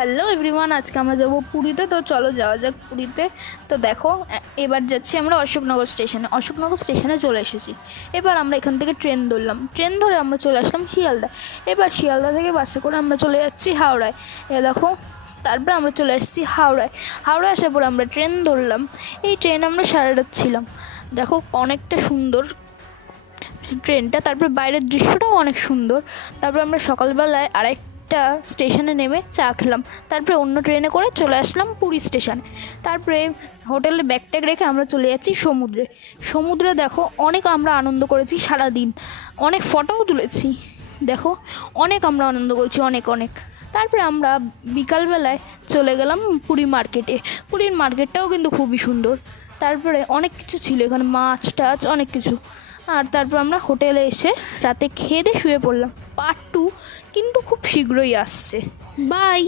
Hello everyone, আজকে আমরা যাবো পুরীতে। তো চলো যাওয়া যাক পুরীতে। তো দেখো, এবার যাচ্ছি আমরা অশোকনগর স্টেশনে চলে এসেছি। এবার আমরা এখান থেকে ট্রেন ধরলাম, ট্রেন ধরে আমরা চলে আসলাম শিয়ালদা। এবার শিয়ালদা থেকে বাসে করে আমরা চলে যাচ্ছি হাওড়ায়। দেখো, তারপরে আমরা চলে আসছি হাওড়ায়। হাওড়ায় আসার পর আমরা ট্রেন ধরলাম। এই ট্রেন আমরা সারা রাত ছিলাম। দেখো অনেকটা সুন্দর ট্রেনটা, তারপর বাইরের দৃশ্যটাও অনেক সুন্দর। তারপর আমরা সকালবেলায় আরেকটা স্টেশনে নেমে চা খেলাম। তারপরে অন্য ট্রেনে করে চলে আসলাম পুরী স্টেশনে। তারপরে হোটেলে ব্যাগ ট্যাগ রেখে আমরা চলে যাচ্ছি সমুদ্রে। সমুদ্রে দেখো অনেক আমরা আনন্দ করেছি সারাদিন, অনেক ফটোও তুলেছি। দেখো অনেক আমরা আনন্দ করেছি, অনেক অনেক। তারপরে আমরা বিকালবেলায় চলে গেলাম পুরী মার্কেটে। পুরীর মার্কেটটাও কিন্তু খুবই সুন্দর। তারপরে অনেক কিছু ছিল এখানে, মাছ টাছ অনেক কিছু। আর তারপর আমরা হোটেলে এসে রাতে খেয়ে দিয়ে শুয়ে পড়লাম। পার্ট 2 কিন্তু খুব শীঘ্রই আসছে। বাই।